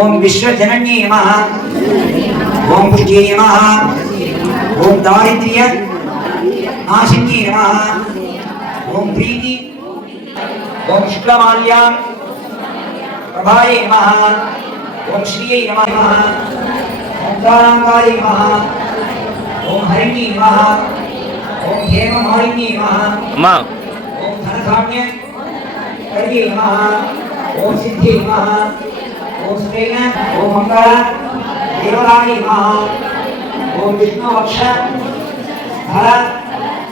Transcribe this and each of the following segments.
ओम विश्वजनन्ये नमः ओम पुष्टिये नमः ओम दारिद्र्य नाशिन्ये नमः ओम प्रीति ओम शुक्लमाल्या प्रभाये नमः ओम श्रिये नमः ओम तारांगाय नमः ओम हरिण्ये नमः ओम हेममालिन्ये नमः ओम धनधान्य कर्ये नमः ओम सिद्धे नमः ओम स्त्रेण ओम मंगल देवताय नमः ओम विष्णु वक्ष धर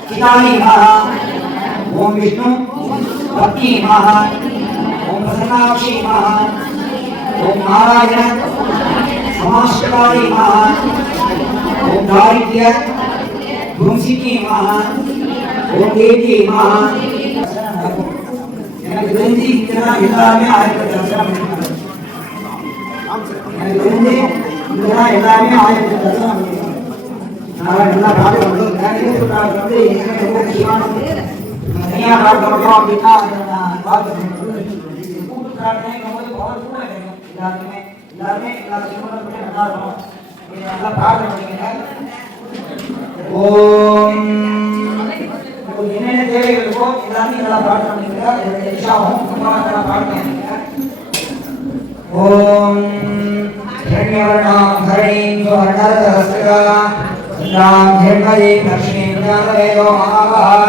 चिताय नमः ओम विष्णु भक्ति नमः ओम प्रसन्नाक्षी नमः ओम नारायण समाश्रयाय नमः ओम दारिद्र्य ध्वंसिके नमः ओम देवी नमः गुरुजी इतना इलामे आए तो दर्शन गुरुजी इतना इलामे आए तो दर्शन नारायण भाग बोलो गाड़ी तो का बोले इसमें वो जीवन दुनिया का गौरव बिना बात खूब प्रार्थना है मुझे बहुत खूब है इलामे जीवन में बता रहा हूं ये अल्लाह भाग बोलेगा ओम जिन्हें देवे को इलामी वाला पाठ करनेगा इच्छा हो हमारा वाला पाठ करनेगा ओम हिरण्यवर्णां हरिं सुवर्णरसगा राम हिरण्मयी लक्ष्मीं ज्ञानवेदो महावः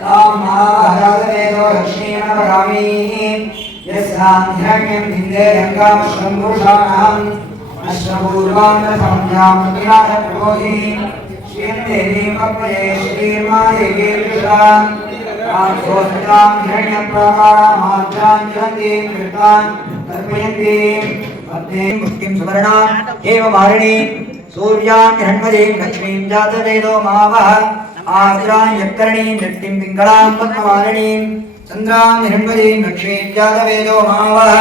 तां महाराजवेदो लक्ष्मीं नवगामी यस्यां हिरण्यं विन्दे गङ्गां शम्भुषाणाम् अश्वपूर्वां रथम्यां विराजप्रभोहि देवी पपये श्री माये विश्राम आसोस्तां हिरण्यप्रकारामात्रां जगन्ति कृतां तर्पयन्ति पद्मे मुक्तिं सुवर्णां एव वारिणी सूर्यां हिरण्मयीं लक्ष्मीं जातवेदो महावः आद्रां यत्कर्णीं नृत्तिं पिङ्गलां पद्मवारिणीं चन्द्रां हिरण्मयीं लक्ष्मीं जातवेदो महावः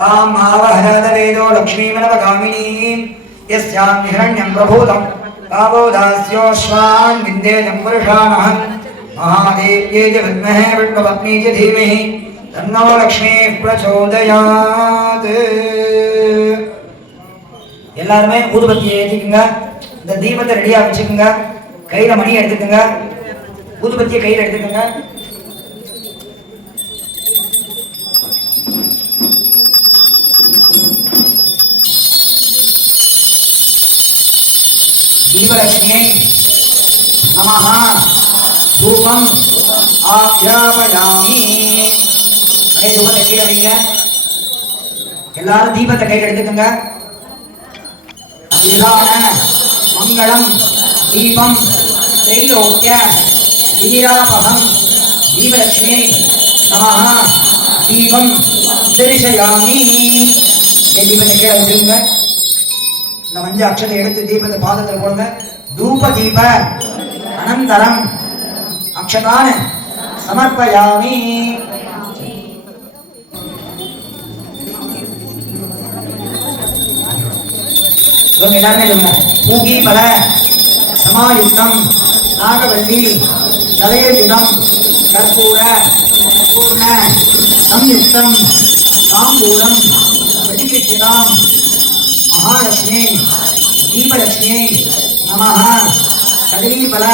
तां महावः जातवेदो लक्ष्मीमनवगामिनीं यस्यां हिरण्यं प्रभूतम् तावोदास्योश्वान् विन्देयं पुरुषाणः महादेव्यै च विद्महे विष्णुपत्नी च धीमहि तन्नो लक्ष्मीः प्रचोदयात् எல்லாரும் ஊதுபத்தியை ஏத்திக்குங்க இந்த தீபத்தை ரெடியா வச்சுக்குங்க கையில மணி எடுத்துக்குங்க ஊதுபத்தியை கையில எடுத்துக்குங்க दीपलक्ष्मी नमः धूपम आज्ञापयामि अरे धूपத்தை கீழ வைங்க எல்லாரும் தீபத்தை கையில எடுத்துக்கங்க அபிதான மங்களம் தீபம் त्रैलोक्य विनिरापहं दीपलक्ष्मी नमः दीपम दर्शयामि ये दीपத்தை கீழ வச்சிருங்க இந்த மஞ்சள் அக்ஷதை எடுத்து தீபத்தை பாதத்தில் போடுங்க தூப தீப அனந்தரம் அக்ஷதான சமர்ப்பயாமி எல்லாருமே சொல்லுங்க பூகி பல சமாயுக்தம் நாகவல்லி தலயஜிதம் கற்பூர பூர்ண சம்யுக்தம் தாம்பூலம் பிரதிகிருத்திதாம் महालक्ष्मी दीपलक्ष्मी नमः कदलीफल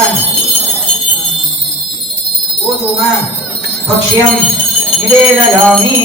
गोधूम भक्ष्यं निवेदयामि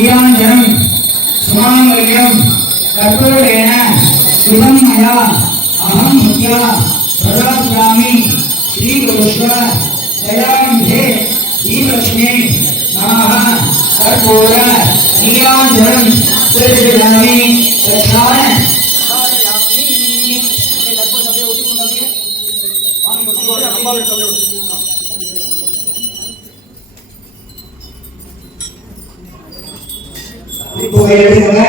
ஈராஞ்சனம் சுமாங்கல்யம் கற்பூரேன சுதம் மயா அகம் முக்யா பிரதாஸ்யாமி ஸ்ரீ கிருஷ்ண தயாநிதே ஈலக்ஷ்மி நமः கற்பூர ஈராஞ்சனம் தரிசயாமி ரக்ஷான இப்போ எழுதுங்க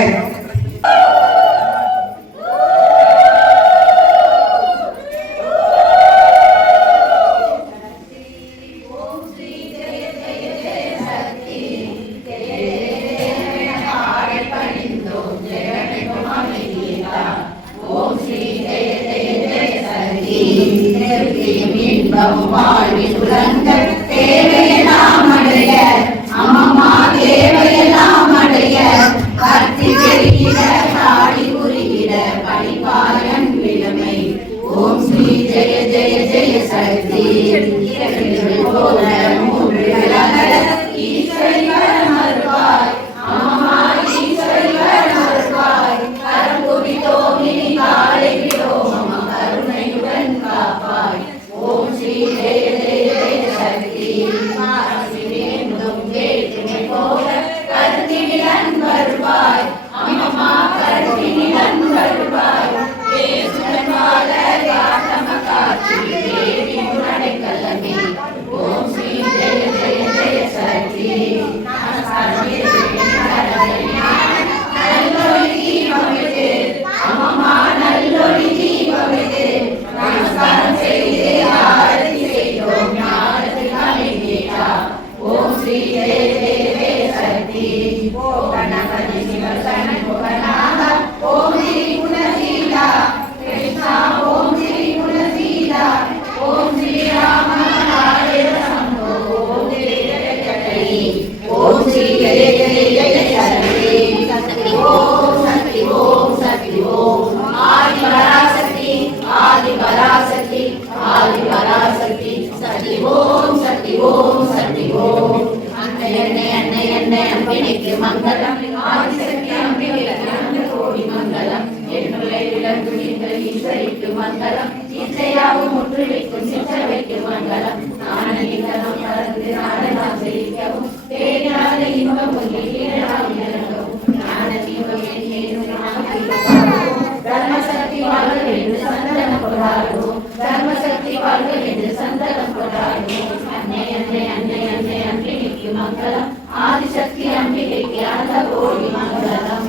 ஆதிசக்தி அம்பிகைக்கு அந்த கோடி மங்களம்.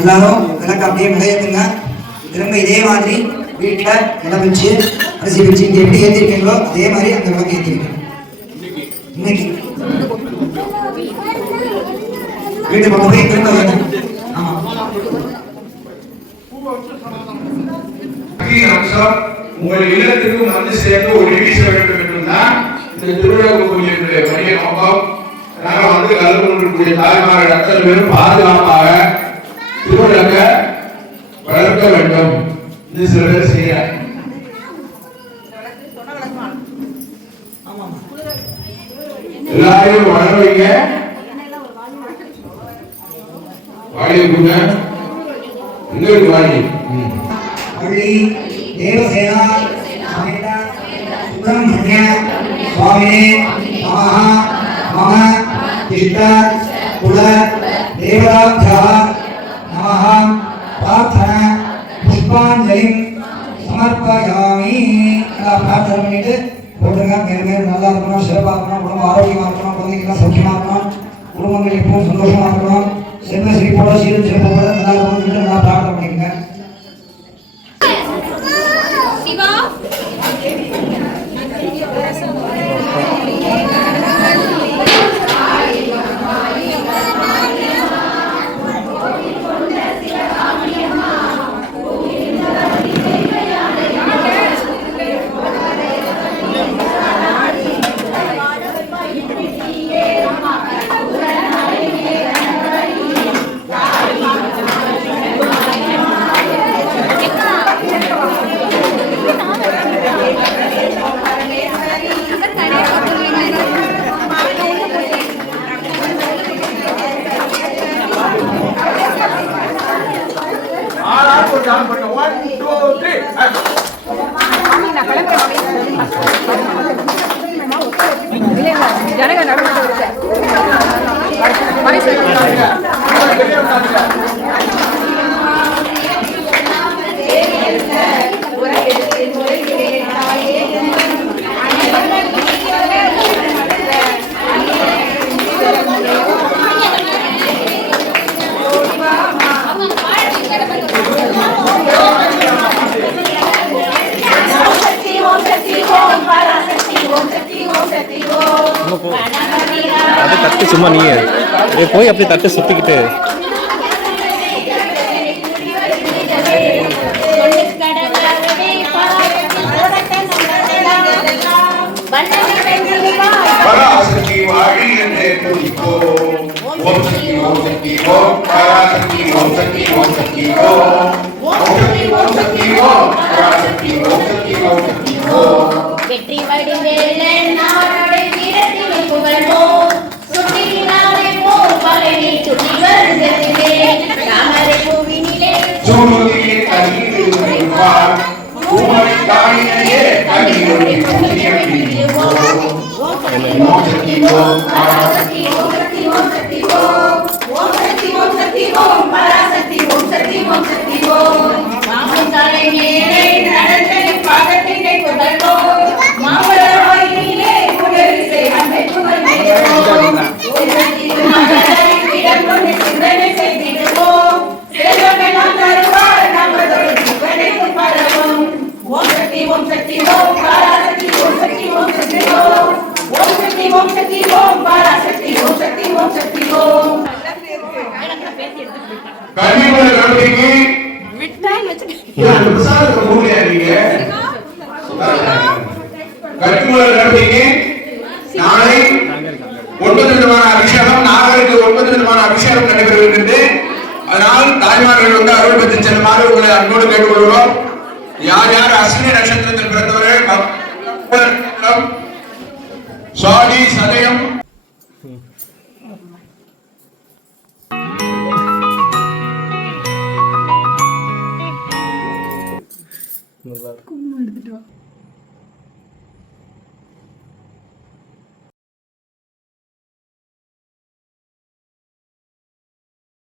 எல்லாரும் விளக்கு அப்படியே விளையாடுங்க. திரும்ப இதே மாதிரி வீட்டில் இடம் வச்சு அரிசி வச்சு இங்கே எப்படி ஏற்றிருக்கீங்களோ அதே மாதிரி அந்த விளக்கு ஏற்றிருக்கீங்க. இன்னைக்கு வீட்டு பக்கம் போய் திரும்ப வேணும். உங்கள் இல்லத்திற்கு வந்து சேர்ந்து ஒரு வீச வேண்டும் என்றுதான் இந்த திருவிழா கோயிலுடைய பணிய நோக்கம். நாங்கள் வந்து கலந்து கொண்டிருக்கூடிய தாய்மார்கள் அத்தனை பேரும் பாதுகாப்பாக திருவிழாக்க வளர்க்க வேண்டும். இது சில பேர் செய்யறாங்க. எல்லாரையும் வளர வைங்க. வாடி கொடுங்க. எங்களுக்கு வாடி பள்ளி தேவசேனா சமேத சுப்பிரமணிய சுவாமினே நமஹ மம திஷ்ட குல தேவதாभ्यः நமஹ பிரார்த்தன புஷ்பாஞ்சலிம் சமர்ப்பயாமி. பிரார்த்தனை பண்ணிட்டு போட்டுங்க. மேலும் நல்லா இருக்கணும், சிறப்பாக இருக்கணும், குடும்பம் ஆரோக்கியமாக இருக்கணும், குழந்தைங்களாம் சௌக்கியமாக இருக்கணும், குடும்பங்கள் எப்பவும் சந்தோஷமாக இருக்கணும், செல்வ செழிப்போட சீரும் சிறப்போட நல்லா இருக்கணும். நல்லா பிரார்த்தனை பண்ணிக்கங்க. அது தட்டு சும்மா நீயே போய் அப்படியே தட்டு சுத்திக்கிட்டு பராசக்தி வாழி என்றே துதிப்போம். ஓம் சக்தி ஓம் சக்தி ஓம் பராசக்தி ஓம் சக்தி ஓம் சக்தி ஓம் சக்தி ஓம் சக்தி ஓம் பராசக்தி ஓம் சக்தி ஓம் சக்தி ஓம். வெற்றி வடிவேலன் நாடோடு வீரத்தினை புகழ்வோம். சுற்றினாரே போர் பலனை சுற்றி வருகிறதே. தாமரை பூவினிலே சூரியனே கண்ணீர் உரைப்பார். பூமணி தாயினையே கண்ணீரோடு புண்ணியம் பிடிப்போம். ஓம் சக்தி ஓம் பராசக்தி ஓம் சக்தி ஓம் சக்தி ஓம் ஓம் சக்தி ஓம் சக்தி ஓம் பராசக்தி ஓம் சக்தி ஓம் சக்தி ஓம். மாமன் தலை மேலே நடந்தே பாதத்தினை புகழ்வோம். மாமல வாயிலே புகழிசை அன்பை புகழ்வோம். இடம் கொண்டு சிந்தனை செய்திடுவோம். செல்வமெல்லாம் தருவார் நமதொரு சிவனைக்கு பரவும். ஓம் சக்தி ஓம் சக்தி ஓம் பராசக்தி ஓம் சக்தி ஓம் சக்தி ஓம் ஓம் சக்தி ஓம் சக்தி ஓம் பராசக்தி ஓம் சக்தி ஓம் சக்தி ஓம். கன்னிமலை கணபதிக்கு பிரசாதத்தை மூலியா நீங்க கன்னிமலை கணபதிக்கு நாளை 9 விதமான அபிஷேகம், நாகருக்கு 9 விதமான அபிஷேகம் நடைபெறுகின்றது. அதனால் தாய்மார்கள் வந்து அருள் பெற்று செல்லுமாறு உங்களை அன்போடு கேட்டுக்கொள்கிறோம். யார் யார் அஸ்வினி நட்சத்திரத்தில் பிறந்தவர்கள் சுவாதி சதயம்